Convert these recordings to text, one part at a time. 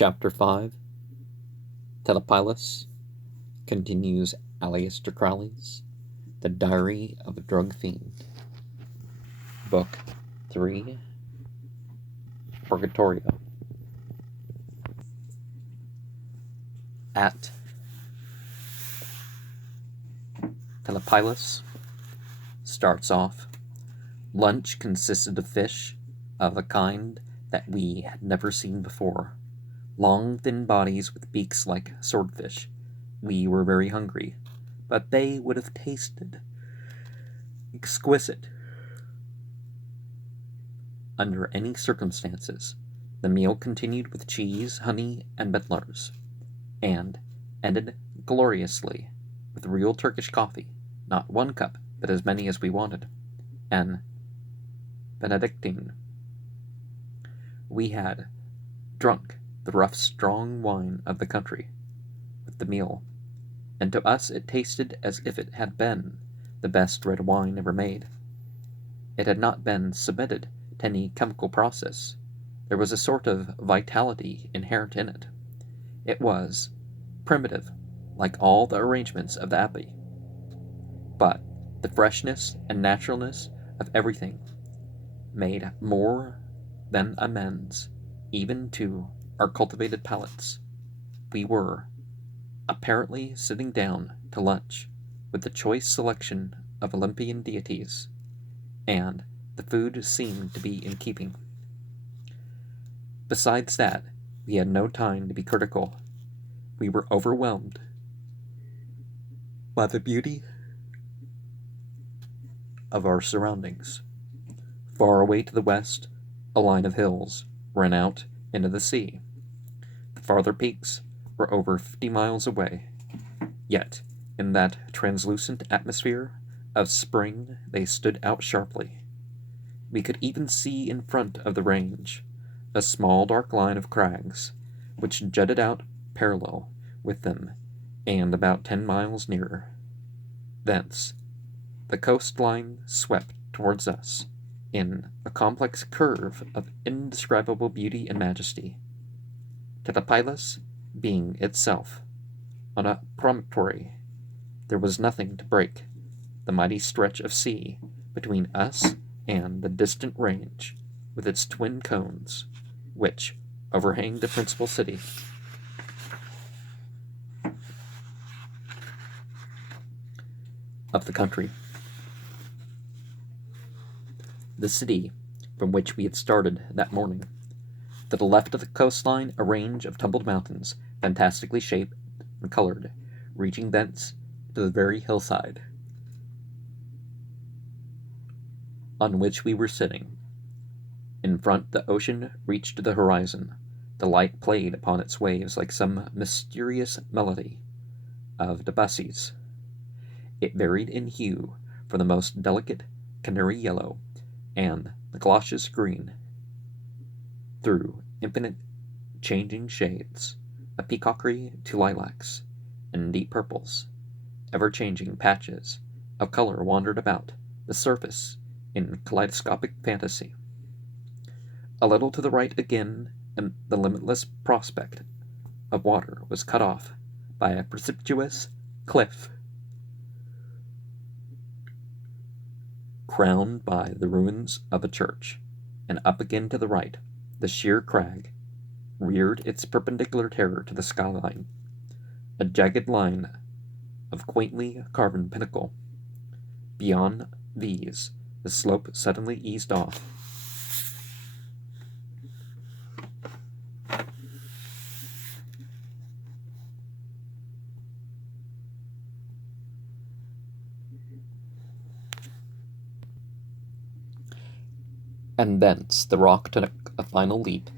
Chapter 5 Telepylus continues Aleister Crowley's The Diary of a Drug Fiend. Book 3 Purgatorio. At Telepylus starts off. Lunch consisted of fish of a kind that we had never seen before. Long, thin bodies with beaks like swordfish. We were very hungry, but they would have tasted exquisite under any circumstances. The meal continued with cheese, honey, and medlars, and ended gloriously with real Turkish coffee, not 1 cup, but as many as we wanted, and Benedictine. We had drunk the rough, strong wine of the country with the meal, and to us it tasted as if it had been the best red wine ever made. It had not been submitted to any chemical process. There was a sort of vitality inherent in it. It was primitive, like all the arrangements of the abbey, but the freshness and naturalness of everything made more than amends even to our cultivated palates. We were apparently sitting down to lunch with the choice selection of Olympian deities, and the food seemed to be in keeping. Besides that, we had no time to be critical. We were overwhelmed by the beauty of our surroundings. Far away to the west, a line of hills ran out into the sea. The farther peaks were over 50 miles away, yet in that translucent atmosphere of spring they stood out sharply. We could even see in front of the range a small dark line of crags, which jutted out parallel with them and about 10 miles nearer. Thence the coastline swept towards us in a complex curve of indescribable beauty and majesty. Telepylus being itself on a promontory, there was nothing to break the mighty stretch of sea between us and the distant range with its twin cones, which overhang the principal city. Of the country. The city from which we had started that morning. To the left of the coastline, a range of tumbled mountains, fantastically shaped and colored, reaching thence to the very hillside on which we were sitting. In front, the ocean reached to the horizon. The light played upon its waves like some mysterious melody of Debussy's. It varied in hue from the most delicate canary yellow and the galoshes green, through infinite changing shades of peacockry to lilacs and deep purples. Ever-changing patches of color wandered about the surface in kaleidoscopic fantasy. A little to the right again, and the limitless prospect of water was cut off by a precipitous cliff crowned by the ruins of a church, and up again to the right, the sheer crag reared its perpendicular terror to the skyline, a jagged line of quaintly carven pinnacle. Beyond these, the slope suddenly eased off. And thence the rock took a final leap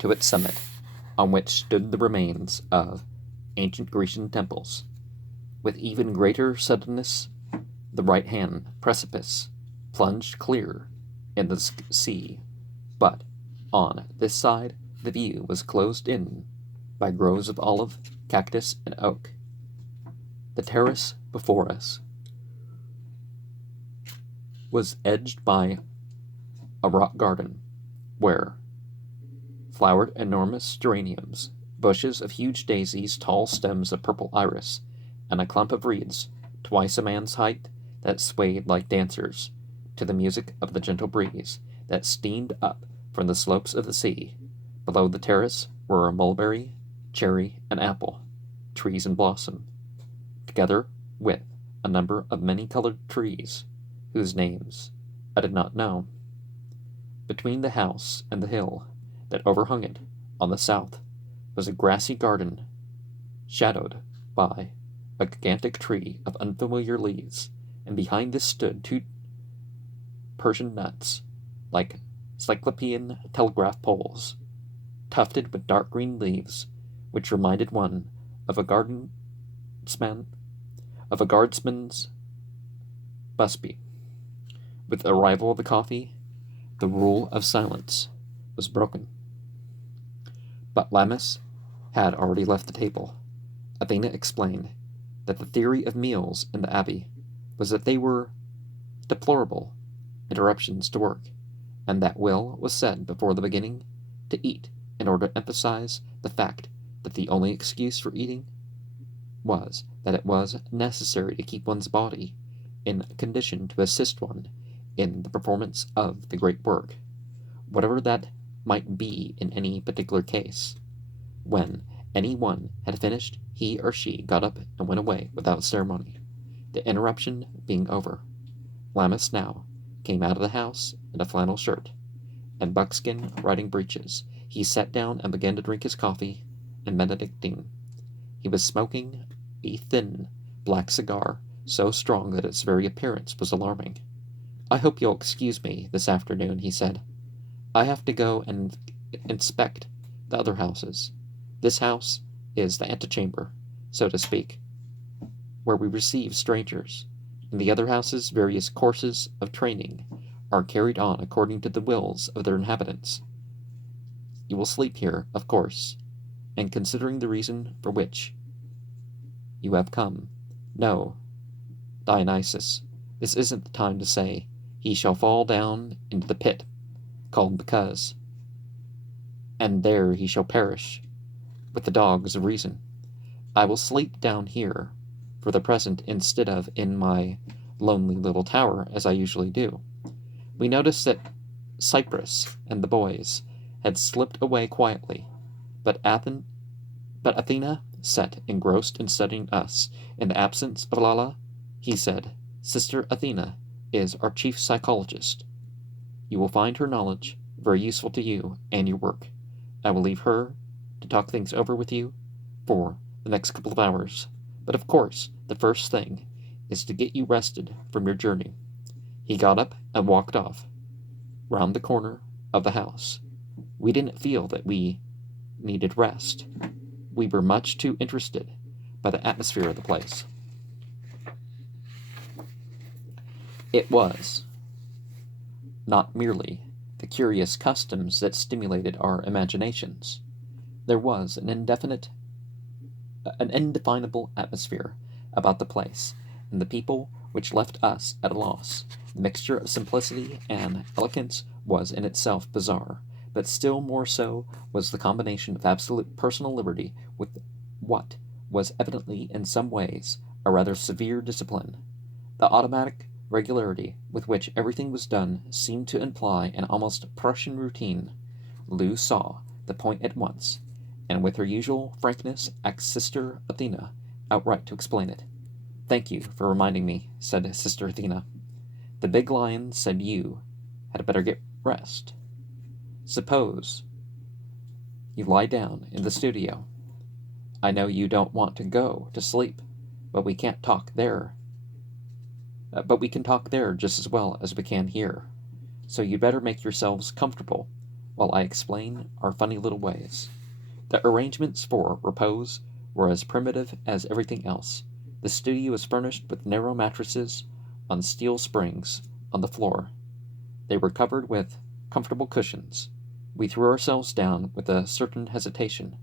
to its summit, on which stood the remains of ancient Grecian temples. With even greater suddenness, the right-hand precipice plunged clear in the sea, but on this side the view was closed in by groves of olive, cactus, and oak. The terrace before us was edged by a rock garden, where flowered enormous geraniums, bushes of huge daisies, tall stems of purple iris, and a clump of reeds, twice a man's height, that swayed like dancers, to the music of the gentle breeze that steamed up from the slopes of the sea. Below the terrace were mulberry, cherry, and apple, trees in blossom, together with a number of many-colored trees, whose names I did not know. Between the house and the hill that overhung it on the south was a grassy garden, shadowed by a gigantic tree of unfamiliar leaves, and behind this stood two Persian nuts, like Cyclopean telegraph poles, tufted with dark green leaves, which reminded one of a guardsman's busby. With the arrival of the coffee, the rule of silence was broken. But Lammas had already left the table. Athena explained that the theory of meals in the abbey was that they were deplorable interruptions to work, and that Will was said before the beginning to eat in order to emphasize the fact that the only excuse for eating was that it was necessary to keep one's body in condition to assist one in the performance of the great work, whatever that might be in any particular case. When any one had finished, he or she got up and went away without ceremony, the interruption being over. Lammas now came out of the house in a flannel shirt and buckskin riding breeches. He sat down and began to drink his coffee and Benedictine. He was smoking a thin, black cigar, so strong that its very appearance was alarming. "I hope you'll excuse me this afternoon," he said. "I have to go and inspect the other houses. This house is the antechamber, so to speak, where we receive strangers. In the other houses, various courses of training are carried on according to the wills of their inhabitants. You will sleep here, of course, and considering the reason for which you have come, no, Dionysus, this isn't the time to say, 'He shall fall down into the pit called because, and there he shall perish with the dogs of reason.' I will sleep down here for the present instead of in my lonely little tower as I usually do." We noticed that Cyprus and the boys had slipped away quietly, but Athena sat engrossed in studying us. In the absence of Lala, he said, "Sister Athena is our chief psychologist. You will find her knowledge very useful to you and your work. I will leave her to talk things over with you for the next couple of hours. But of course, the first thing is to get you rested from your journey." He got up and walked off, round the corner of the house. We didn't feel that we needed rest. We were much too interested by the atmosphere of the place. It was not merely the curious customs that stimulated our imaginations. There was an indefinable atmosphere about the place, and the people which left us at a loss. The mixture of simplicity and elegance was in itself bizarre, but still more so was the combination of absolute personal liberty with what was evidently in some ways a rather severe discipline. The automatic regularity with which everything was done seemed to imply an almost Prussian routine. Lou saw the point at once, and with her usual frankness asked Sister Athena outright to explain it. "Thank you for reminding me," said Sister Athena. "The big lion said you had better get rest. Suppose you lie down in the studio. I know you don't want to go to sleep, but we can't talk there. But we can talk there just as well as we can here. So you'd better make yourselves comfortable while I explain our funny little ways." The arrangements for repose were as primitive as everything else. The studio was furnished with narrow mattresses on steel springs on the floor. They were covered with comfortable cushions. We threw ourselves down with a certain hesitation,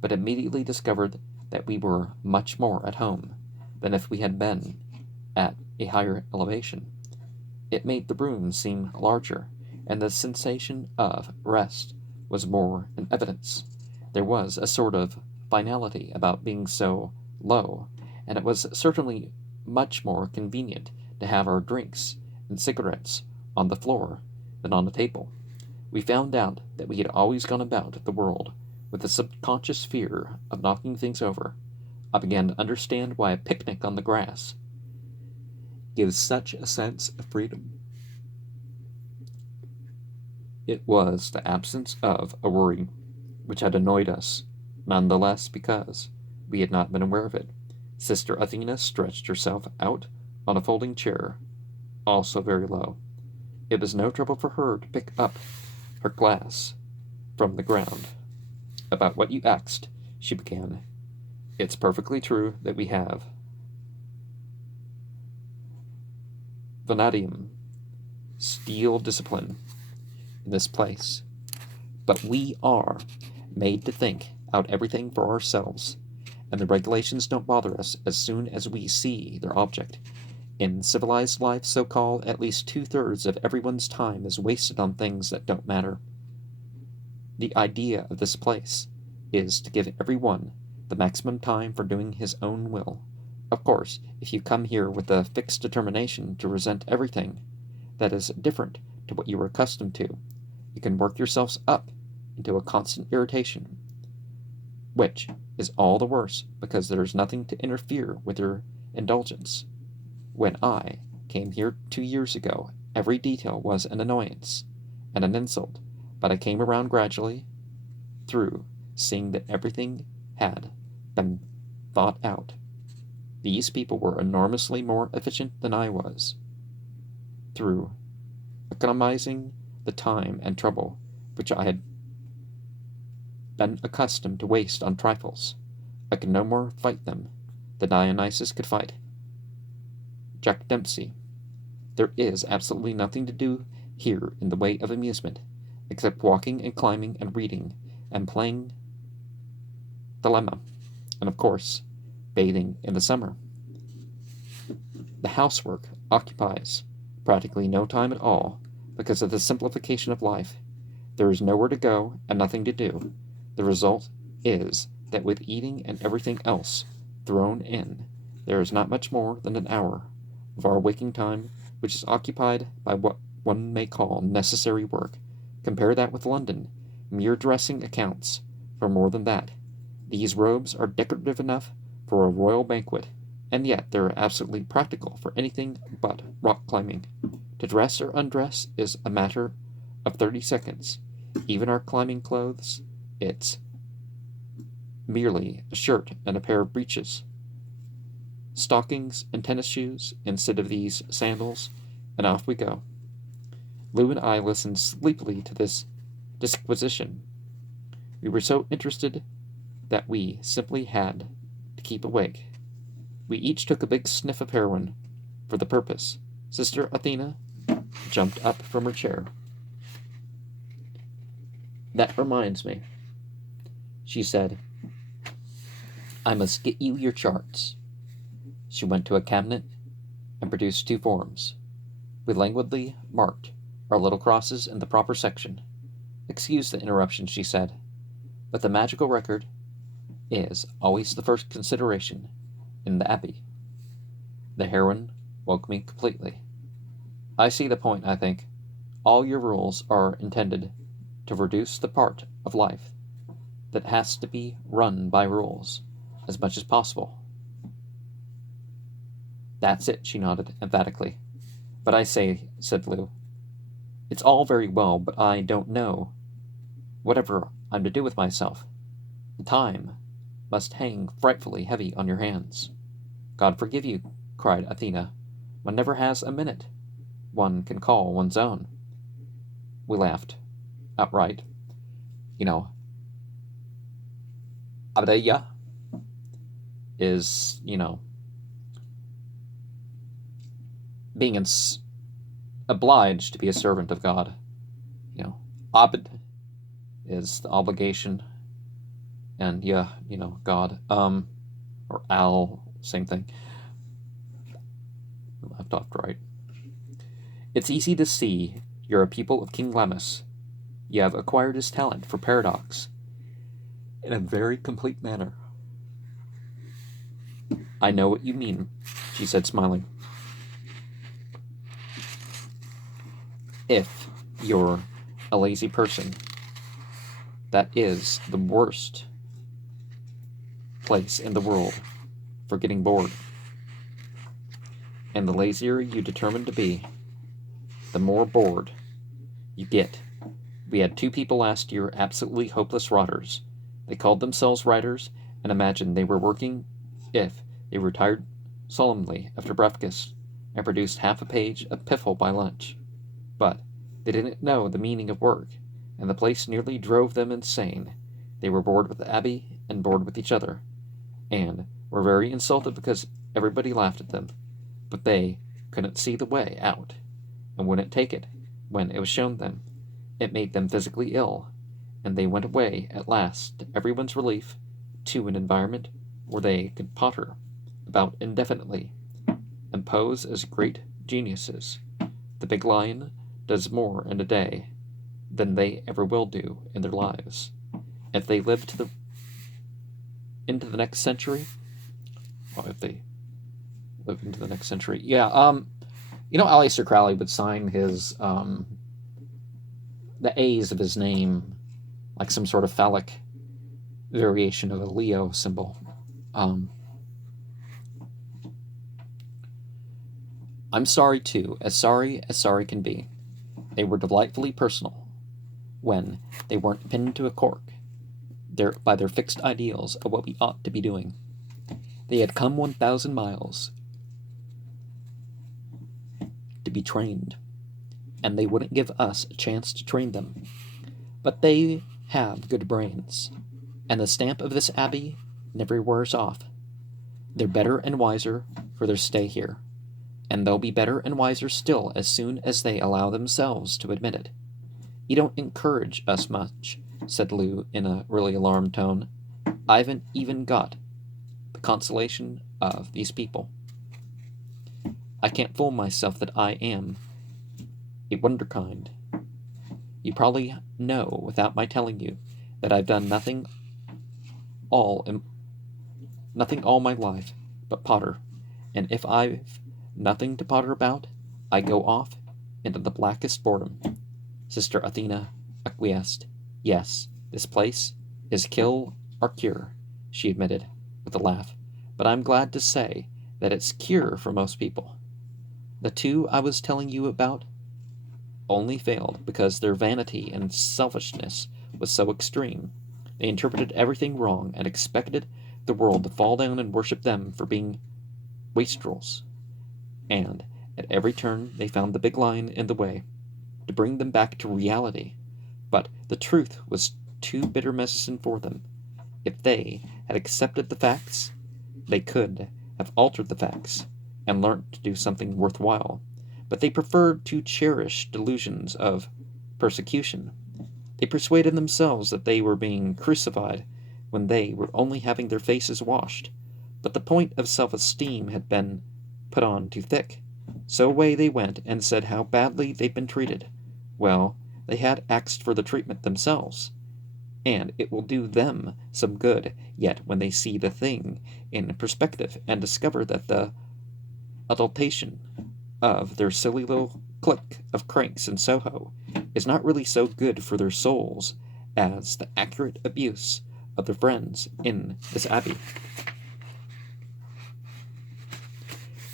but immediately discovered that we were much more at home than if we had been at a higher elevation. It made the room seem larger, and the sensation of rest was more in evidence. There was a sort of finality about being so low, and it was certainly much more convenient to have our drinks and cigarettes on the floor than on the table. We found out that we had always gone about the world with a subconscious fear of knocking things over. I began to understand why a picnic on the grass gives such a sense of freedom. It was the absence of a worry which had annoyed us, none the less because we had not been aware of it. Sister Athena stretched herself out on a folding chair, also very low. It was no trouble for her to pick up her glass from the ground. About what you asked, she began. It's perfectly true that we have vanadium, steel discipline in this place, but we are made to think out everything for ourselves, and the regulations don't bother us as soon as we see their object. In civilized life, so-called, at least 2/3 of everyone's time is wasted on things that don't matter. The idea of this place is to give everyone the maximum time for doing his own will. Of course, if you come here with a fixed determination to resent everything that is different to what you are accustomed to, you can work yourselves up into a constant irritation, which is all the worse because there is nothing to interfere with your indulgence. When I came here 2 years ago, every detail was an annoyance and an insult, but I came around gradually through seeing that everything had been thought out. These people were enormously more efficient than I was. Through economizing the time and trouble which I had been accustomed to waste on trifles, I could no more fight them than Dionysus could fight Jack Dempsey. There is absolutely nothing to do here in the way of amusement, except walking and climbing and reading and playing dilemma, and of course, bathing in the summer. The housework occupies practically no time at all because of the simplification of life. There is nowhere to go and nothing to do. The result is that with eating and everything else thrown in, there is not much more than an hour of our waking time which is occupied by what one may call necessary work. Compare that with London. Mere dressing accounts for more than that. These robes are decorative enough for a royal banquet, and yet they're absolutely practical for anything but rock climbing. To dress or undress is a matter of 30 seconds. Even our climbing clothes, it's merely a shirt and a pair of breeches, stockings and tennis shoes instead of these sandals, and off we go. Lou and I listened sleepily to this disquisition. We were so interested that we simply had to keep awake. We each took a big sniff of heroin for the purpose. Sister Athena jumped up from her chair. That reminds me, she said. I must get you your charts. She went to a cabinet and produced 2 forms. We languidly marked our little crosses in the proper section. Excuse the interruption, she said, but the magical record is always the first consideration in the abbey. The heroine woke me completely. I see the point, I think. All your rules are intended to reduce the part of life that has to be run by rules as much as possible. That's it, she nodded emphatically. But I say, said Lou, it's all very well, but I don't know whatever I'm to do with myself. The time must hang frightfully heavy on your hands. God forgive you, cried Athena. One never has a minute one can call one's own. We laughed outright. Abdeya is, being obliged to be a servant of God. Abd is the obligation, and God. Or Al, same thing. I've talked right. It's easy to see you're a people of King Lammas. You have acquired his talent for paradox in a very complete manner. I know what you mean, she said, smiling. If you're a lazy person, that is the worst place in the world for getting bored. And the lazier you determine to be, the more bored you get. We had 2 people last year, absolutely hopeless rotters. They called themselves writers and imagined they were working if they retired solemnly after breakfast and produced half a page of piffle by lunch. But they didn't know the meaning of work, and the place nearly drove them insane. They were bored with Abby and bored with each other, and were very insulted because everybody laughed at them. But they couldn't see the way out, and wouldn't take it when it was shown them. It made them physically ill, and they went away at last, to everyone's relief, to an environment where they could potter about indefinitely and pose as great geniuses. The big lion does more in a day than they ever will do in their lives. If they live into the next century, well, if they live into the next century, Aleister Crowley would sign his the A's of his name like some sort of phallic variation of a Leo symbol. I'm sorry too, as sorry can be. They were delightfully personal when they weren't pinned to a cork by their fixed ideals of what we ought to be doing. They had come 1,000 miles to be trained, and they wouldn't give us a chance to train them. But they have good brains, and the stamp of this abbey never wears off. They're better and wiser for their stay here, and they'll be better and wiser still as soon as they allow themselves to admit it. You don't encourage us much, said Lou in a really alarmed tone. I haven't even got the consolation of these people. I can't fool myself that I am a wonderkind. You probably know, without my telling you, that I've done nothing all my life but potter, and if I've nothing to potter about, I go off into the blackest boredom. Sister Athena acquiesced. Yes, this place is kill or cure, she admitted, with a laugh, but I'm glad to say that it's cure for most people. The 2 I was telling you about only failed because their vanity and selfishness was so extreme. They interpreted everything wrong and expected the world to fall down and worship them for being wastrels. And at every turn they found the big lion in the way, to bring them back to reality. But the truth was too bitter medicine for them. If they had accepted the facts, they could have altered the facts and learnt to do something worthwhile. But they preferred to cherish delusions of persecution. They persuaded themselves that they were being crucified when they were only having their faces washed. But the point of self-esteem had been put on too thick. So away they went and said how badly they'd been treated. Well, they had asked for the treatment themselves, and it will do them some good yet when they see the thing in perspective and discover that the adulation of their silly little clique of cranks in Soho is not really so good for their souls as the accurate abuse of their friends in this abbey.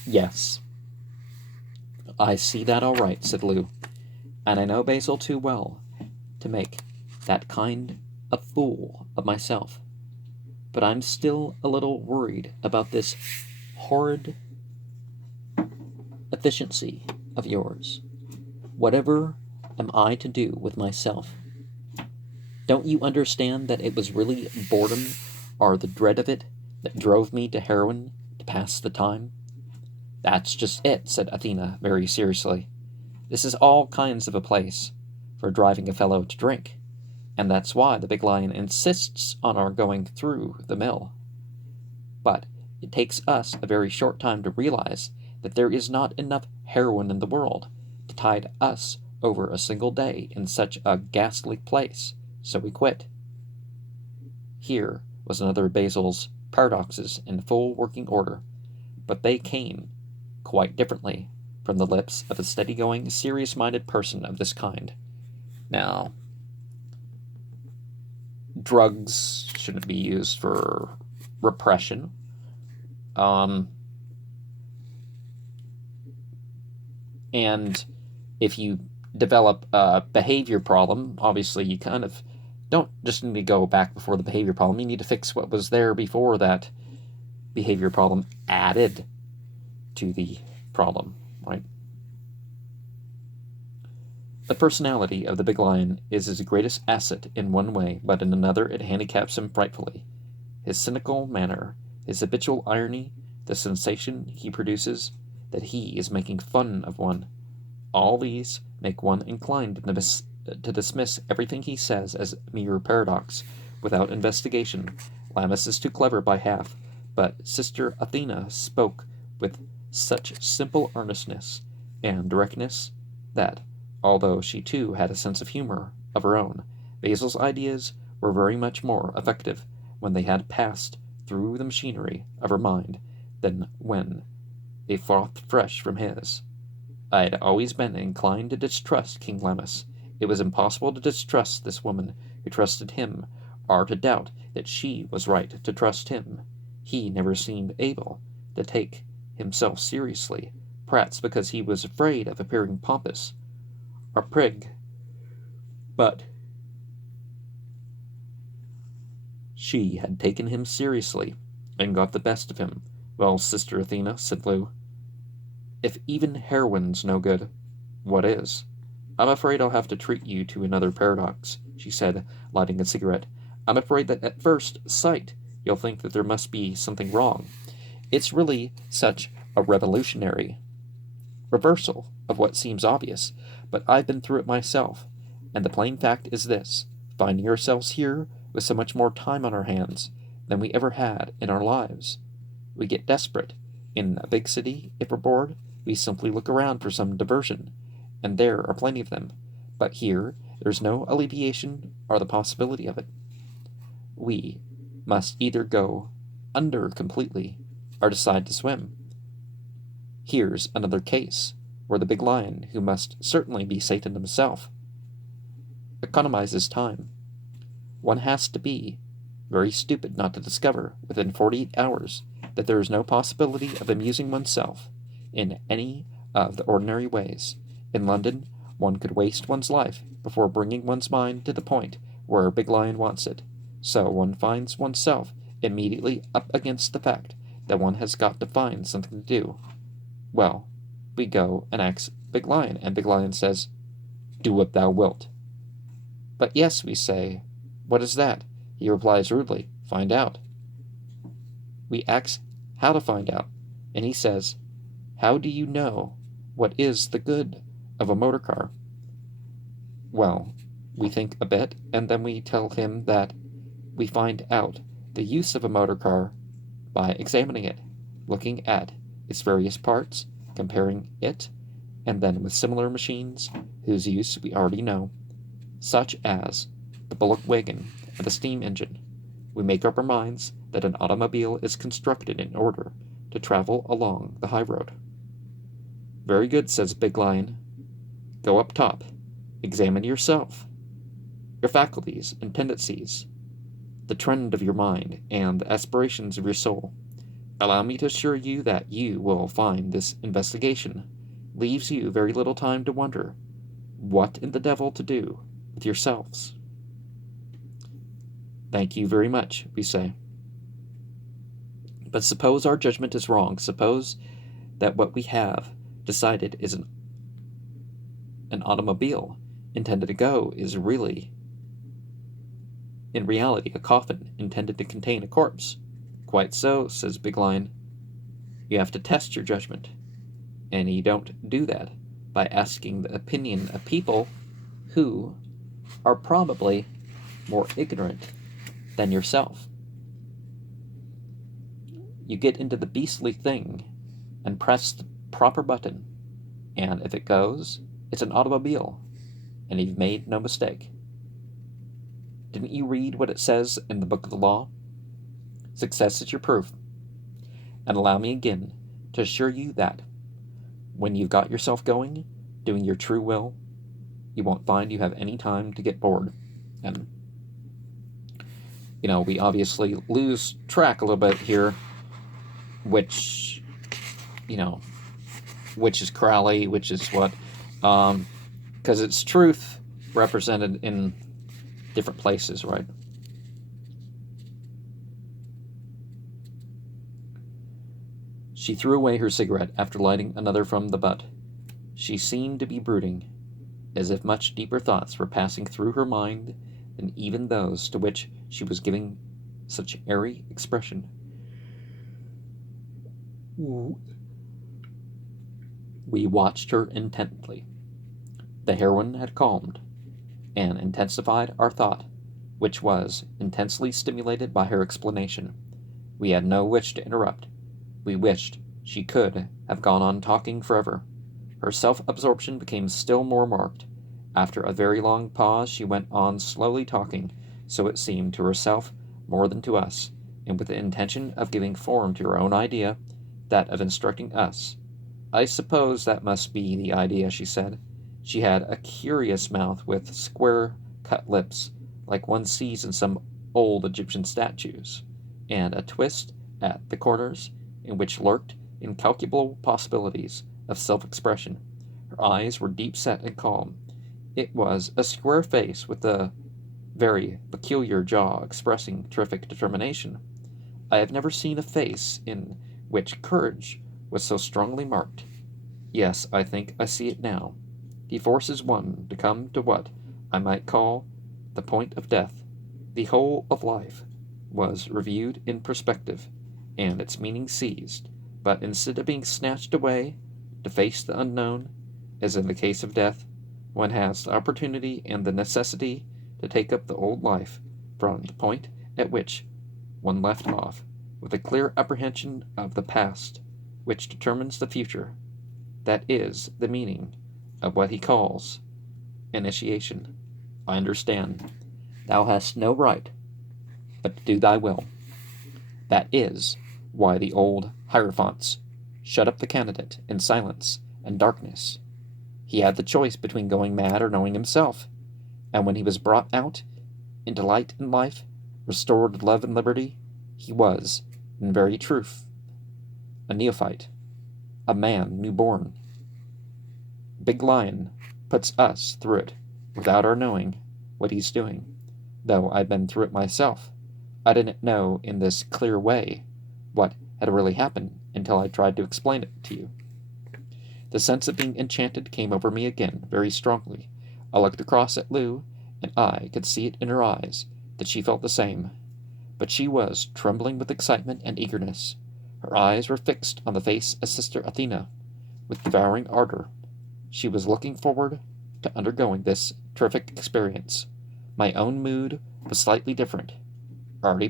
Yes, I see that all right, said Lou, and I know Basil too well to make that kind of fool of myself. But I'm still a little worried about this horrid efficiency of yours. Whatever am I to do with myself? Don't you understand that it was really boredom or the dread of it that drove me to heroin to pass the time? That's just it, said Athena very seriously. This is all kinds of a place for driving a fellow to drink, and that's why the big lion insists on our going through the mill. But it takes us a very short time to realize that there is not enough heroin in the world to tide us over a single day in such a ghastly place, so we quit. Here was another of Basil's paradoxes in full working order, but they came quite differently from the lips of a steady-going, serious-minded person of this kind. Now, drugs shouldn't be used for repression. And if you develop a behavior problem, obviously you kind of don't just need to go back before the behavior problem. You need to fix what was there before that behavior problem added to the problem, right? The personality of the big lion is his greatest asset in one way, but in another it handicaps him frightfully. His cynical manner, his habitual irony, the sensation he produces that he is making fun of one, all these make one inclined to dismiss everything he says as mere paradox, without investigation. Lammas is too clever by half, but Sister Athena spoke with such simple earnestness and directness that, although she too had a sense of humor of her own, Basil's ideas were very much more effective when they had passed through the machinery of her mind than when they frothed fresh from his. I had always been inclined to distrust King Lammas. It was impossible to distrust this woman who trusted him, or to doubt that she was right to trust him. He never seemed able to take himself seriously, perhaps because he was afraid of appearing pompous or prig, but she had taken him seriously and got the best of him. Well, Sister Athena, said Lou, if even heroin's no good, what is? I'm afraid I'll have to treat you to another paradox, she said, lighting a cigarette. I'm afraid that at first sight you'll think that there must be something wrong. It's really such a revolutionary reversal of what seems obvious, but I've been through it myself, and the plain fact is this: finding ourselves here with so much more time on our hands than we ever had in our lives. We get desperate. In a big city, if we're bored, we simply look around for some diversion, and there are plenty of them. But here, there's no alleviation or the possibility of it. We must either go under completely or decide to swim. Here's another case where the big lion, who must certainly be Satan himself, economizes time. One has to be very stupid not to discover within 48 hours that there is no possibility of amusing oneself in any of the ordinary ways. In London, one could waste one's life before bringing one's mind to the point where a big lion wants it. So one finds oneself immediately up against the fact that one has got to find something to do. Well, we go and ask Big Lion, and Big Lion says, do what thou wilt. But yes, we say, what is that? He replies rudely, find out. We ask how to find out, and he says, how do you know what is the good of a motor car? Well, we think a bit, and then we tell him that we find out the use of a motor car by examining it, looking at its various parts, comparing it, and then with similar machines whose use we already know, such as the bullock wagon and the steam engine, we make up our minds that an automobile is constructed in order to travel along the high road. Very good, says Big Lion. Go up top. Examine yourself, your faculties and tendencies, the trend of your mind, and the aspirations of your soul. Allow me to assure you that you will find this investigation leaves you very little time to wonder what in the devil to do with yourselves. Thank you very much, we say. But suppose our judgment is wrong. Suppose that what we have decided is an automobile intended to go is really, in reality, a coffin intended to contain a corpse. Quite so, says Big Lion. You have to test your judgment, and you don't do that by asking the opinion of people who are probably more ignorant than yourself. You get into the beastly thing and press the proper button, and if it goes, it's an automobile. and you've made no mistake. Didn't you read what it says in the book of the law? Success is your proof. And allow me again to assure you that when you've got yourself going, doing your true will, you won't find you have any time to get bored. And, we obviously lose track a little bit here, which is Crowley, which is what, because it's truth represented in different places, right? She threw away her cigarette after lighting another from the butt. She seemed to be brooding, as if much deeper thoughts were passing through her mind than even those to which she was giving such airy expression. We watched her intently. The heroine had calmed and intensified our thought, which was intensely stimulated by her explanation. We had no wish to interrupt. We wished she could have gone on talking forever. Her self-absorption became still more marked. After a very long pause, she went on slowly talking, so it seemed to herself more than to us, and with the intention of giving form to her own idea, that of instructing us. I suppose that must be the idea, she said. She had a curious mouth with square-cut lips, like one sees in some old Egyptian statues, and a twist at the corners, in which lurked incalculable possibilities of self-expression. Her eyes were deep-set and calm. It was a square face with a very peculiar jaw expressing terrific determination. I have never seen a face in which courage was so strongly marked. Yes, I think I see it now. He forces one to come to what I might call the point of death. The whole of life was reviewed in perspective, and its meaning seized, but instead of being snatched away to face the unknown, as in the case of death, one has the opportunity and the necessity to take up the old life from the point at which one left off, with a clear apprehension of the past, which determines the future. That is the meaning of what he calls initiation. I understand. Thou hast no right but to do thy will. That is why the old hierophants shut up the candidate in silence and darkness. He had the choice between going mad or knowing himself, and when he was brought out into light and life, restored to love and liberty, he was, in very truth, a neophyte, a man newborn. Big Lion puts us through it without our knowing what he's doing, though I've been through it myself. I didn't know in this clear way what had really happened until I tried to explain it to you. The sense of being enchanted came over me again, very strongly. I looked across at Lou, and I could see it in her eyes that she felt the same. But she was trembling with excitement and eagerness. Her eyes were fixed on the face of Sister Athena with devouring ardor. She was looking forward to undergoing this terrific experience. My own mood was slightly different. Already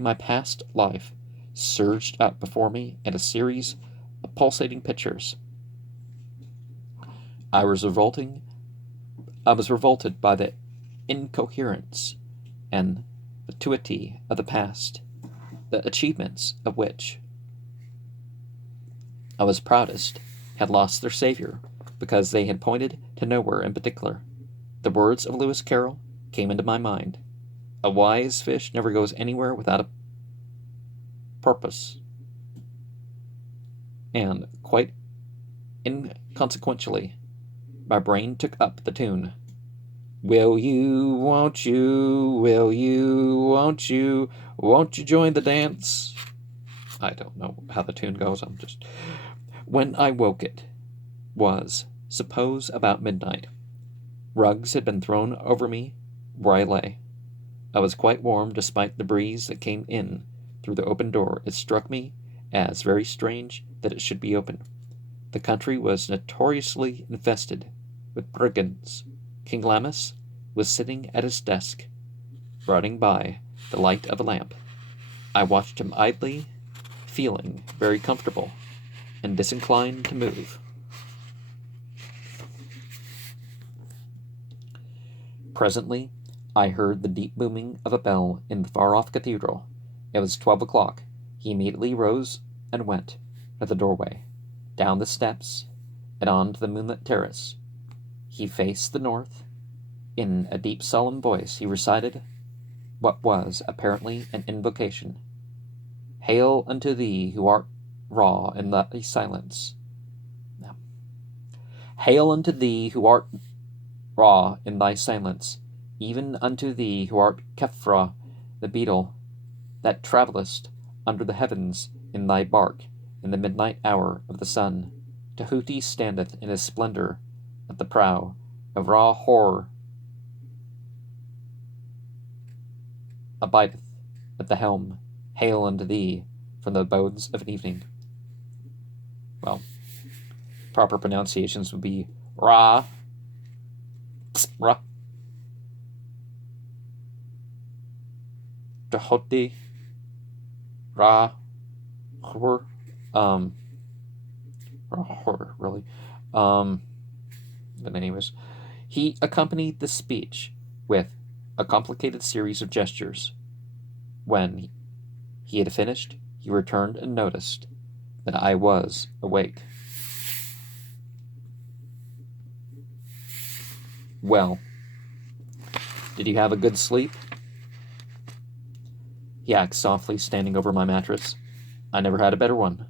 my past life surged up before me in a series of pulsating pictures. I was revolted by the incoherence and fatuity of the past, the achievements of which I was proudest had lost their savior because they had pointed to nowhere in particular. The words of Lewis Carroll came into my mind. A wise fish never goes anywhere without a purpose. And quite inconsequentially, my brain took up the tune. Will you, won't you, will you, won't you join the dance? I don't know how the tune goes, When I woke it was, suppose, about midnight. Rugs had been thrown over me where I lay. I was quite warm despite the breeze that came in through the open door. It struck me as very strange that it should be open. The country was notoriously infested with brigands. King Lammas was sitting at his desk, riding by the light of a lamp. I watched him idly, feeling very comfortable and disinclined to move. Presently, I heard the deep booming of a bell in the far-off cathedral. It was 12 o'clock. He immediately rose and went to the doorway, down the steps, and on to the moonlit terrace. He faced the north. In a deep, solemn voice, he recited what was apparently an invocation. Hail unto thee who art raw in thy silence. No. Hail unto thee who art raw in thy silence, even unto thee who art Kephra, the beetle, that travellest under the heavens in thy bark in the midnight hour of the sun. Tahuti standeth in his splendour at the prow of Ra Hor abideth at the helm. Hail unto thee from the abodes of an evening. Well, proper pronunciations would be Ra, Ra, Tahuti, Ra, Hor, Ra Hor, really. But anyways, he accompanied the speech with a complicated series of gestures. When he had finished, he returned and noticed that I was awake. Well, did you have a good sleep? He asked softly, standing over my mattress. I never had a better one.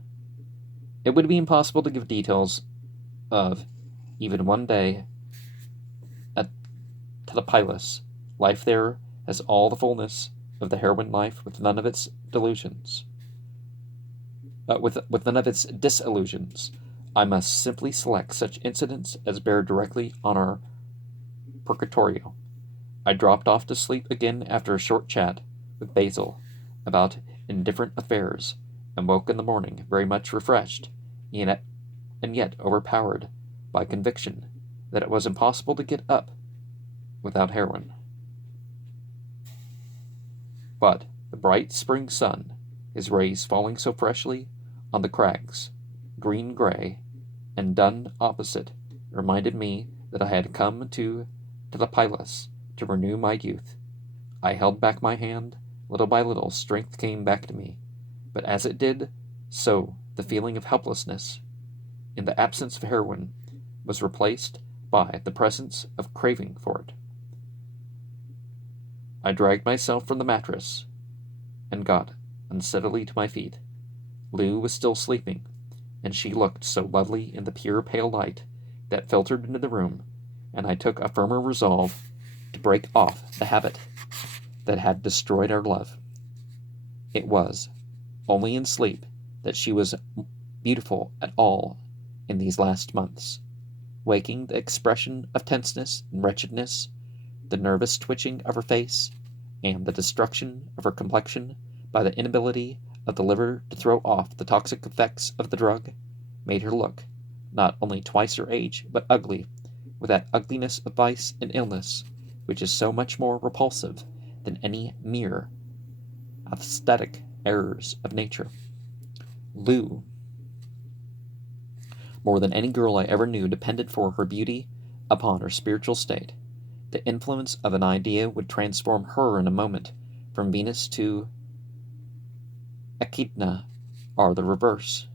It would be impossible to give details of even one day at Telepylus. Life there has all the fullness of the heroine life, with none of its delusions. With none of its disillusions. I must simply select such incidents as bear directly on our Purgatorio. I dropped off to sleep again after a short chat with Basil about indifferent affairs, and woke in the morning very much refreshed, and yet overpowered by conviction that it was impossible to get up without heroin. But the bright spring sun, his rays falling so freshly on the crags, green-gray, and dun opposite, reminded me that I had come to Telepylus to renew my youth. I held back my hand. Little by little, strength came back to me, but as it did so, the feeling of helplessness, in the absence of heroin, was replaced by the presence of craving for it. I dragged myself from the mattress and got unsteadily to my feet. Lou was still sleeping, and she looked so lovely in the pure pale light that filtered into the room, and I took a firmer resolve to break off the habit that had destroyed our love. It was only in sleep that she was beautiful at all in these last months. Waking, the expression of tenseness and wretchedness, the nervous twitching of her face, and the destruction of her complexion by the inability of the liver to throw off the toxic effects of the drug, made her look not only twice her age, but ugly, with that ugliness of vice and illness which is so much more repulsive than any mere aesthetic errors of nature. Lou, more than any girl I ever knew, depended for her beauty upon her spiritual state. The influence of an idea would transform her in a moment from Venus to Echidna, or the reverse.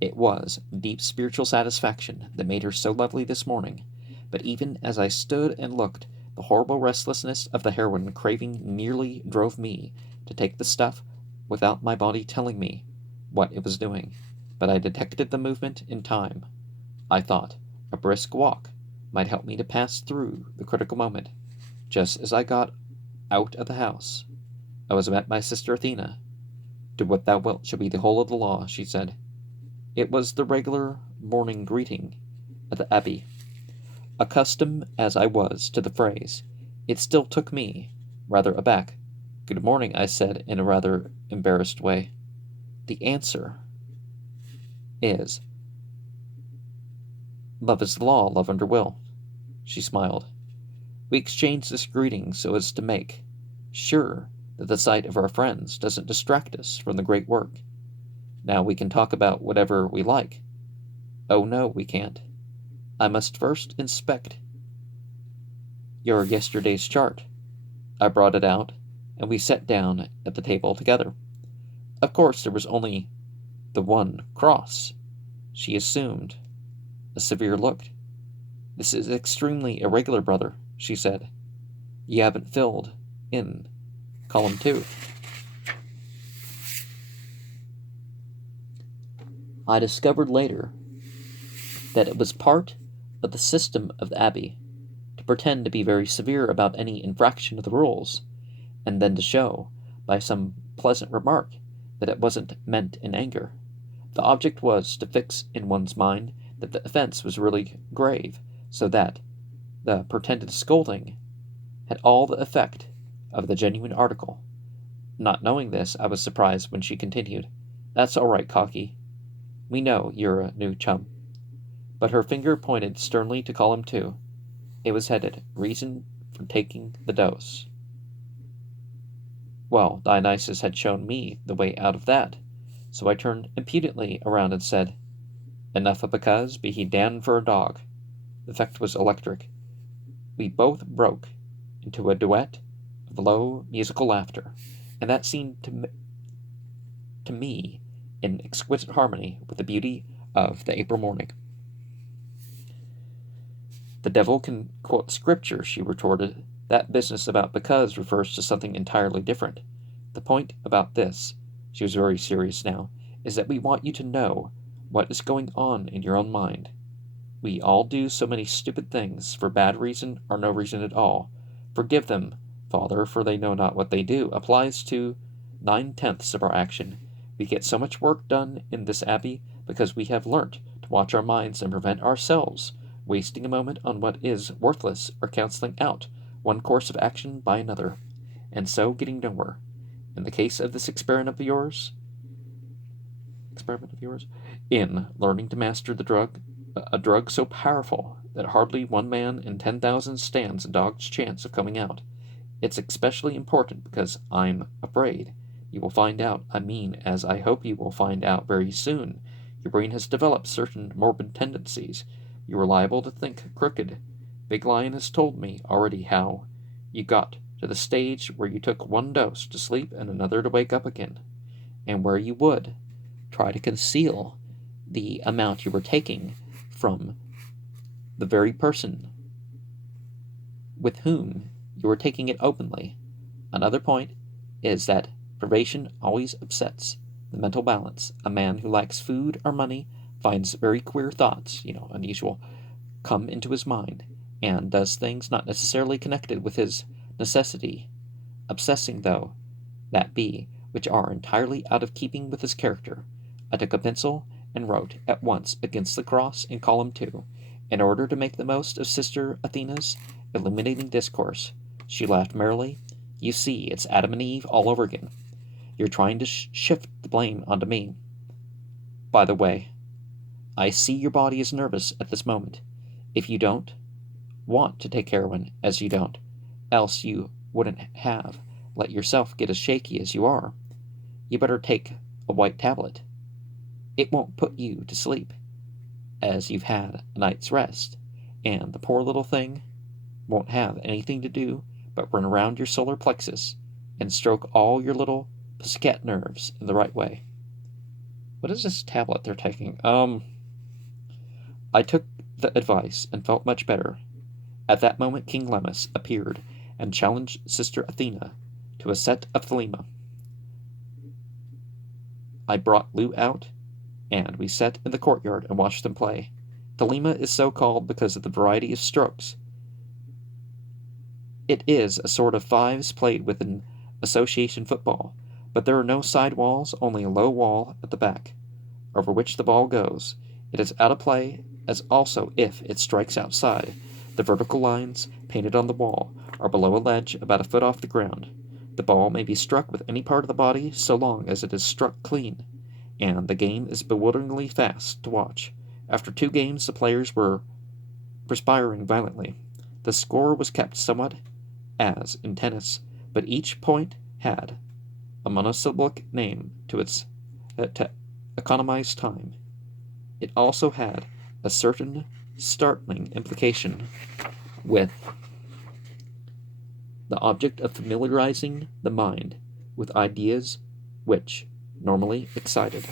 It was deep spiritual satisfaction that made her so lovely this morning, but even as I stood and looked, the horrible restlessness of the heroin craving nearly drove me to take the stuff without my body telling me what it was doing. But I detected the movement in time. I thought a brisk walk might help me to pass through the critical moment. Just as I got out of the house, I was met by Sister Athena. Do what thou wilt shall be the whole of the law, she said. It was the regular morning greeting at the Abbey. Accustomed as I was to the phrase, it still took me rather aback. Good morning, I said in a rather embarrassed way. The answer is, love is the law, love under will. She smiled. We exchanged this greeting so as to make sure that the sight of our friends doesn't distract us from the great work. Now we can talk about whatever we like. Oh no, we can't. I must first inspect Your yesterday's chart. I brought it out, and we sat down at the table together. Of course, there was only the one cross. She assumed a severe look. This is extremely irregular, brother, she said. You haven't filled in column 2. I discovered later that it was part of the system of the Abbey to pretend to be very severe about any infraction of the rules, and then to show, by some pleasant remark, that it wasn't meant in anger. The object was to fix in one's mind that the offense was really grave, so that the pretended scolding had all the effect of the genuine article. Not knowing this, I was surprised when she continued, That's all right, Cocky. We know you're a new chum. But her finger pointed sternly to column 2. It was headed, Reason for Taking the Dose. Well, Dionysus had shown me the way out of that, so I turned impudently around and said, Enough of because, be he damned for a dog. The effect was electric. We both broke into a duet of low musical laughter, and that seemed to me in exquisite harmony with the beauty of the April morning. The devil can quote scripture, she retorted. That business about because refers to something entirely different. The point about this, she was very serious now, is that we want you to know what is going on in your own mind. We all do so many stupid things for bad reason or no reason at all. Forgive them, Father, for they know not what they do, applies to 9/10 of our action. We get so much work done in this abbey because we have learnt to watch our minds and prevent ourselves wasting a moment on what is worthless or cancelling out one course of action by another, and so getting nowhere. In the case of this experiment of yours, in learning to master a drug so powerful that hardly one man in 10,000 stands a dog's chance of coming out. It's especially important because I'm afraid you will find out, as I hope you will find out very soon, your brain has developed certain morbid tendencies. You are liable to think crooked. Big Lion has told me already how you got to the stage where you took one dose to sleep and another to wake up again, and where you would try to conceal the amount you were taking from the very person with whom you were taking it openly. Another point is that privation always upsets the mental balance. A man who lacks food or money finds very queer thoughts, unusual, come into his mind, and does things not necessarily connected with his necessity, obsessing though that be, which are entirely out of keeping with his character. I took a pencil and wrote at once against the cross in column 2, in order to make the most of Sister Athena's illuminating discourse. She laughed merrily. You see, it's Adam and Eve all over again. You're trying to shift the blame onto me. By the way, I see your body is nervous at this moment. If you don't want to take heroin, as you don't, else you wouldn't have let yourself get as shaky as you are, you better take a white tablet. It won't put you to sleep, as you've had a night's rest, and the poor little thing won't have anything to do but run around your solar plexus and stroke all your little pussycat nerves in the right way. What is this tablet they're taking? I took the advice and felt much better. At that moment King Lemmus appeared and challenged Sister Athena to a set of Thelema. I brought Lou out, and we sat in the courtyard and watched them play. Thelema is so called because of the variety of strokes. It is a sort of fives played with an association football, but there are no side walls, only a low wall at the back, over which the ball goes. It is out of play as also if it strikes outside. The vertical lines, painted on the wall, are below a ledge about a foot off the ground. The ball may be struck with any part of the body so long as it is struck clean, and the game is bewilderingly fast to watch. After 2 games, the players were perspiring violently. The score was kept somewhat as in tennis, but each point had a monosyllabic name to economize time. It also had a certain startling implication with the object of familiarizing the mind with ideas which, normally excited,